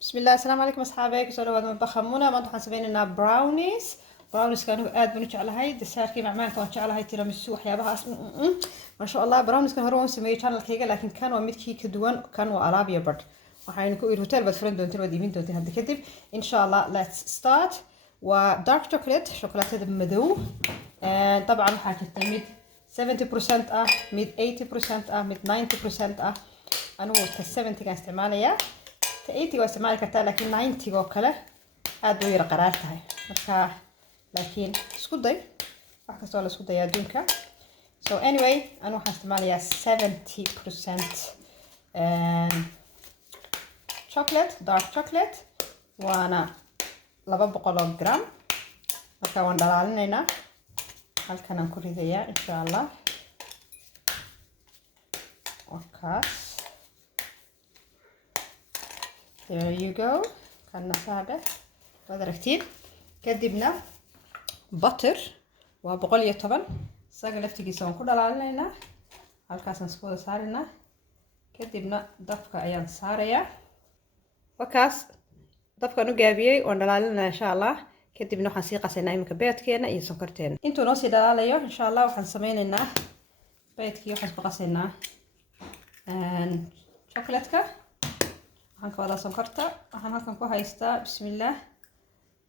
بسم الله السلام عليكم أصحابي كسر وهذا مطبخ منى ما نحن سوينا براونيز كانوا آد بنوش على هاي دساركي معمال كان على هاي تيراميسو حيابها ما شاء الله براونيز كان هرون سميه channel كيجا لكن كانوا ميد كيك دوان كانوا ألابيا برد وحين كوي الهوتيل بدفرن دونتين وديمين دونتين هذا كتب إن شاء الله let's start ودارك شوكولاتة مذو طبعا حاجة ميد 70% ميد 80% ميد 90% أنا كال 70 كان استعماليا 80 waa isticmaali kartaa laakiin 90 oo kale aad u yara qaraar tahay marka laakiin isku day wax kasta oo la isku day adduunka so anyway anu waxaan isticmaalayaa 70% chocolate dark chocolate waana 200 gram marka waan dhalaalinaynaa halkan aan ku ridayaa insha Allah wakaas. There you go. كنا ساده ودركتين كدبنا butter وبقولية طبعا ساق لفتي سوون كل علينا هالكاسن سكودا صارنا كدبنا دفقة أيام صارية وكاس دفقة نجابية وندلالنا إن شاء الله كدبنا حنسيقة سناي مكبيت كينا يسكرتين انتو نوسي دلاليو إن شاء الله وحنسمين لنا بيت كيو حنسبقى سنا شوكولاتكا waxaan ka wada sonkorta waxaan halkan ku haystaa bismillaah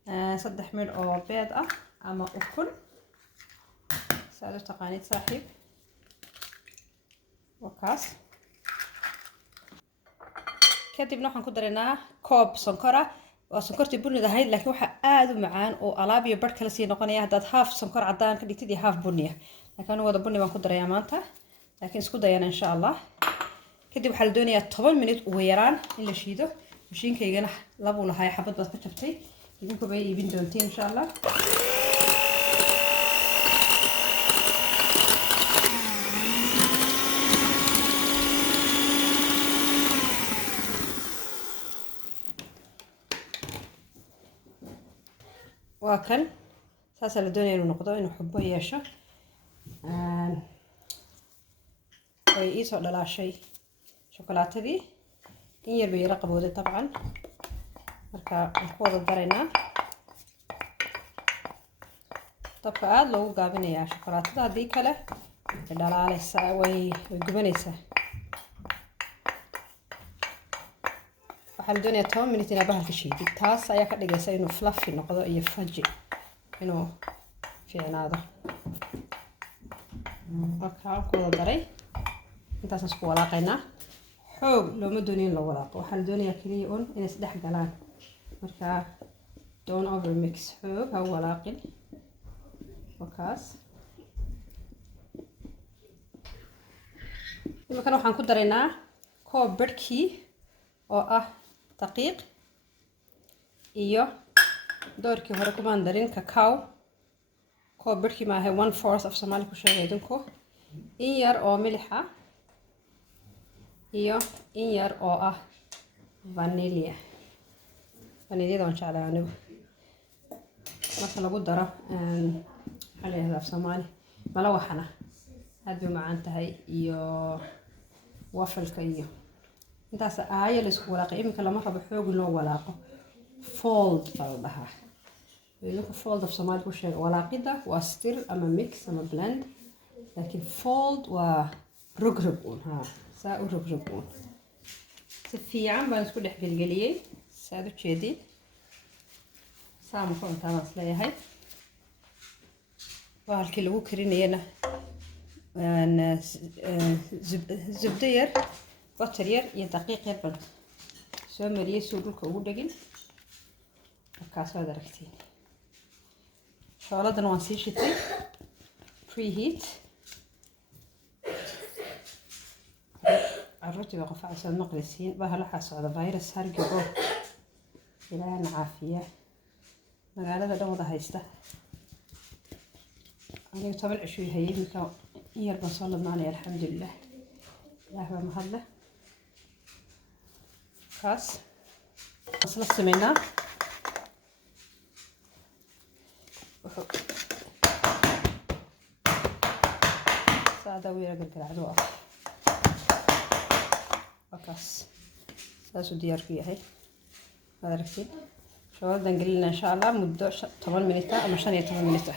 3 mil oo beed ah ama ukun saado taqaanid saaxiib wakaas kadibna waxaan ku dareynaa koob sonkora waa sonkortii bunida ahayd laakiin waxa aad u macaan oo alaab iyo bar kala sii noqonaya hadaad half sonkor cadaan ka dhigtid iyo half bunniya laakiin wada bunni baan ku darayaa maanta laakiin isku dayana insha Allah kadib waxaa la doonayaa 10 minute ugu yaraan in la shiido mashiinkaygana laba u lahaay xabad baad ka jabtay idinku bay iibin doontiin insha Allah waa kan saas la doonayaa inuu noqdo inuu xubbo yeesho way ii soo dhalaashay شوكولاتة إن يربي رقبوده طبعا مركا نخوض الدرينا طبعا لو قابلنا يا شوكولاتة هذه كله دلالة سوي وجبنيسة وحال الدنيا توم من تنابها في شيء تاس أيا كده جالسة إنه فلافي نقضه يفجي إنه في عناده أوكي نخوض الدري أنت سنسكوا ولاقينا xoog looma doonin la walaaqo waxa la doonayaa kaliya in ay isdhex galaan marka don't over mix xoog ha walaaqin wakaas iminka waxaan ku dareynaa koob barkii oo ah daqiiq iyo doorkii hore kuma darin cacao koob barkii ma ahay 1/4 of Soomaali ku sheegay idinku in yar oo milix ah iyo in yar oo ah vanilla vanillada waan jeclahay anigu marka lagu daro xaleeyada af Soomaali mala waxana aad u macaan tahay iyo waffle-ka iyo intaas aaya la isku walaaqay imika lama rabo xoog loo walaaqo fold baldaha weelku fold af Soomaali ku sheegay walaaqida waa stir ama mix ama blend laakiin fold waa rogrog ha رقبون سفيان بنسكو دح قلقليه سادو جديد سامو كون تماس لي هاي وهالكي لو كرينينا ان زبدير بطرير يا دقيق يبن سو مريه سو دولكا ugu dhagin markaas waa daragtiin shooladan waan sii shitay preheat الرتبة قفاء عشان مقلسين بها لحى صعدة فيروس هرقبو إلهنا عافية مقالة دوضة هايسته أنا يتابع شوي هاي مكا يربى صلب معنا الحمد لله لهبة مهلة خاص أصل السمينة ساعدة ويرا قلت العدوة وكاس ساسو ديار فيها هاي هذا ركتين شواردة نقلنا إن شاء الله مدة 8 مينيتا أما 15 مينيتا